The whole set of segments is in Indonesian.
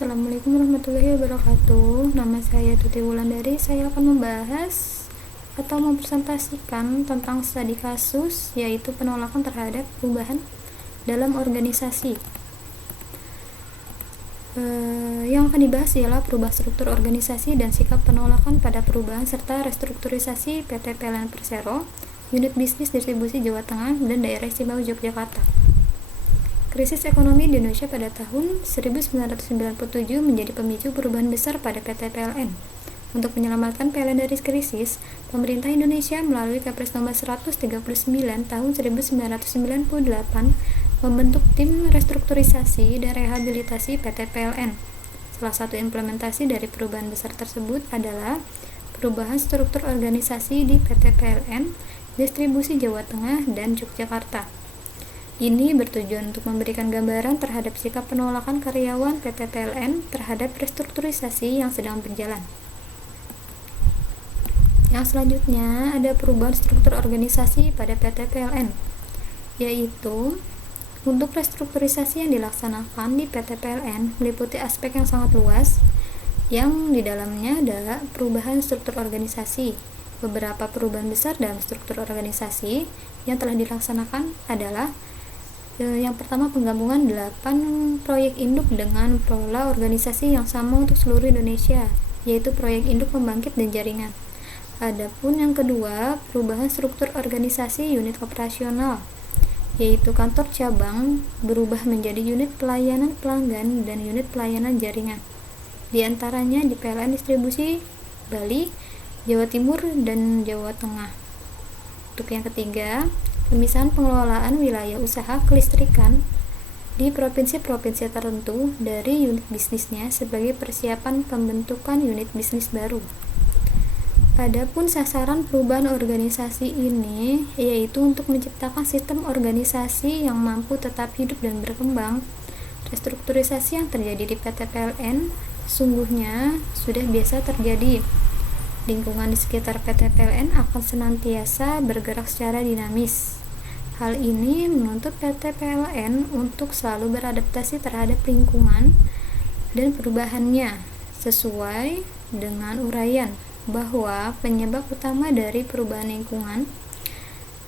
Assalamualaikum warahmatullahi wabarakatuh. Nama saya Tuti Wulandari. Saya akan membahas atau mempresentasikan tentang studi kasus, yaitu penolakan terhadap perubahan dalam organisasi. Yang akan dibahas ialah perubahan struktur organisasi dan sikap penolakan pada perubahan serta restrukturisasi PT PLN Persero, unit bisnis distribusi Jawa Tengah dan daerah istimewa Yogyakarta. Krisis ekonomi di Indonesia pada tahun 1997 menjadi pemicu perubahan besar pada PT PLN. Untuk menyelamatkan PLN dari krisis, pemerintah Indonesia melalui Kepres nomor 139 tahun 1998 membentuk tim restrukturisasi dan rehabilitasi PT PLN. Salah satu implementasi dari perubahan besar tersebut adalah perubahan struktur organisasi di PT PLN, distribusi Jawa Tengah dan Yogyakarta. Ini bertujuan untuk memberikan gambaran terhadap sikap penolakan karyawan PT PLN terhadap restrukturisasi yang sedang berjalan. Yang selanjutnya ada perubahan struktur organisasi pada PT PLN, yaitu untuk restrukturisasi yang dilaksanakan di PT PLN meliputi aspek yang sangat luas, yang di dalamnya adalah perubahan struktur organisasi. Beberapa perubahan besar dalam struktur organisasi yang telah dilaksanakan adalah yang pertama, penggabungan 8 proyek induk dengan pola organisasi yang sama untuk seluruh Indonesia, yaitu proyek induk pembangkit dan jaringan. Adapun yang kedua, perubahan struktur organisasi unit operasional, yaitu kantor cabang berubah menjadi unit pelayanan pelanggan dan unit pelayanan jaringan. Di antaranya di PLN Distribusi Bali, Jawa Timur, dan Jawa Tengah. Untuk yang ketiga, pemisahan pengelolaan wilayah usaha kelistrikan di provinsi-provinsi tertentu dari unit bisnisnya sebagai persiapan pembentukan unit bisnis baru. Adapun sasaran perubahan organisasi ini yaitu untuk menciptakan sistem organisasi yang mampu tetap hidup dan berkembang. Restrukturisasi yang terjadi di PT PLN sungguhnya sudah biasa terjadi. Lingkungan di sekitar PT PLN akan senantiasa bergerak secara dinamis. Hal ini menuntut PT PLN untuk selalu beradaptasi terhadap lingkungan dan perubahannya sesuai dengan uraian bahwa penyebab utama dari perubahan lingkungan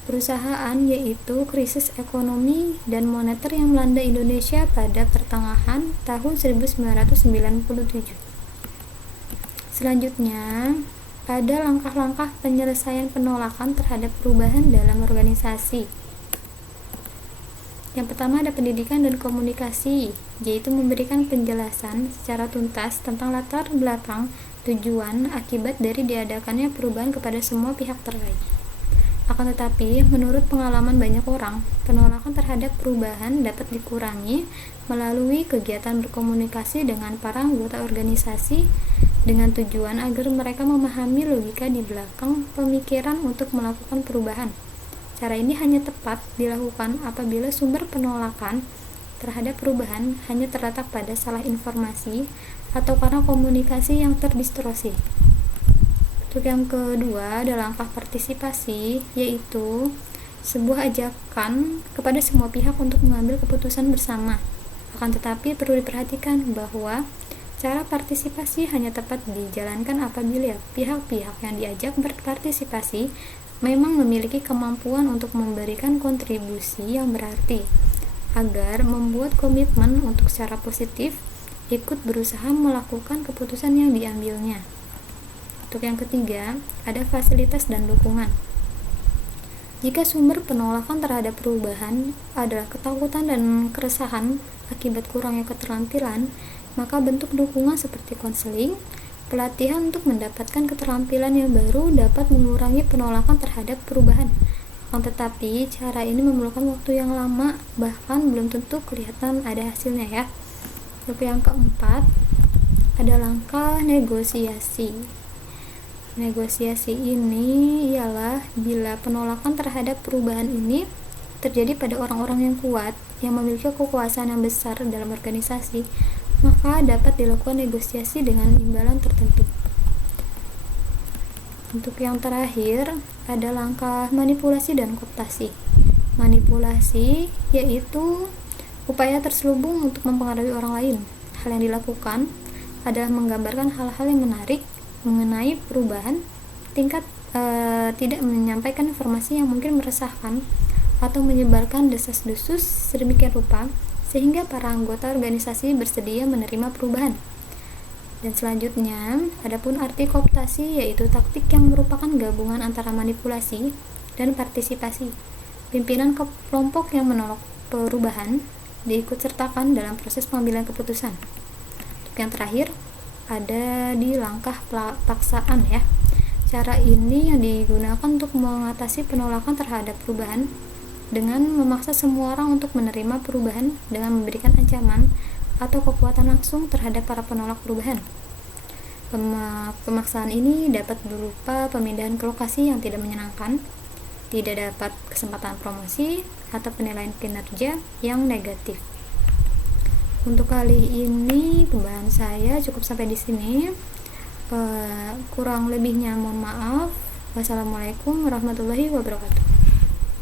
perusahaan yaitu krisis ekonomi dan moneter yang melanda Indonesia pada pertengahan tahun 1997. Selanjutnya, ada langkah-langkah penyelesaian penolakan terhadap perubahan dalam organisasi. Yang pertama ada pendidikan dan komunikasi, yaitu memberikan penjelasan secara tuntas tentang latar belakang, tujuan, akibat dari diadakannya perubahan kepada semua pihak terkait. Akan tetapi, menurut pengalaman banyak orang, penolakan terhadap perubahan dapat dikurangi melalui kegiatan berkomunikasi dengan para anggota organisasi dengan tujuan agar mereka memahami logika di belakang pemikiran untuk melakukan perubahan. Cara ini hanya tepat dilakukan apabila sumber penolakan terhadap perubahan hanya terletak pada salah informasi atau karena komunikasi yang terdistorsi. Untuk yang kedua ada langkah partisipasi, yaitu sebuah ajakan kepada semua pihak untuk mengambil keputusan bersama. Akan tetapi perlu diperhatikan bahwa cara partisipasi hanya tepat dijalankan apabila pihak-pihak yang diajak berpartisipasi memang memiliki kemampuan untuk memberikan kontribusi yang berarti, agar membuat komitmen untuk secara positif ikut berusaha melakukan keputusan yang diambilnya. Untuk yang ketiga, ada fasilitas dan dukungan. Jika sumber penolakan terhadap perubahan adalah ketakutan dan keresahan akibat kurangnya keterampilan, maka bentuk dukungan seperti konseling, pelatihan untuk mendapatkan keterampilan yang baru dapat mengurangi penolakan terhadap perubahan. Akan tetapi, cara ini memerlukan waktu yang lama, bahkan belum tentu kelihatan ada hasilnya ya. Untuk yang keempat, ada langkah negosiasi. Negosiasi ini ialah bila penolakan terhadap perubahan ini terjadi pada orang-orang yang kuat, yang memiliki kekuasaan yang besar dalam organisasi, maka dapat dilakukan negosiasi dengan imbalan tertentu. Untuk yang terakhir, ada langkah manipulasi dan kooptasi. Manipulasi yaitu upaya terselubung untuk mempengaruhi orang lain. hal yang dilakukan adalah menggambarkan hal-hal yang menarik mengenai perubahan tingkat tidak menyampaikan informasi yang mungkin meresahkan atau menyebarkan desas-desus sedemikian rupa sehingga para anggota organisasi bersedia menerima perubahan. Dan selanjutnya, adapun arti kooptasi yaitu taktik yang merupakan gabungan antara manipulasi dan partisipasi. Pimpinan kelompok yang menolak perubahan diikutsertakan dalam proses pengambilan keputusan. Untuk yang terakhir, ada di langkah paksaan ya. Cara ini yang digunakan untuk mengatasi penolakan terhadap perubahan dengan memaksa semua orang untuk menerima perubahan dengan memberikan ancaman atau kekuatan langsung terhadap para penolak perubahan. Pemaksaan ini dapat berupa pemindahan ke lokasi yang tidak menyenangkan, tidak dapat kesempatan promosi, atau penilaian kinerja yang negatif. Untuk kali ini pembahasan saya cukup sampai di sini. Kurang lebihnya mohon maaf. Wassalamualaikum warahmatullahi wabarakatuh.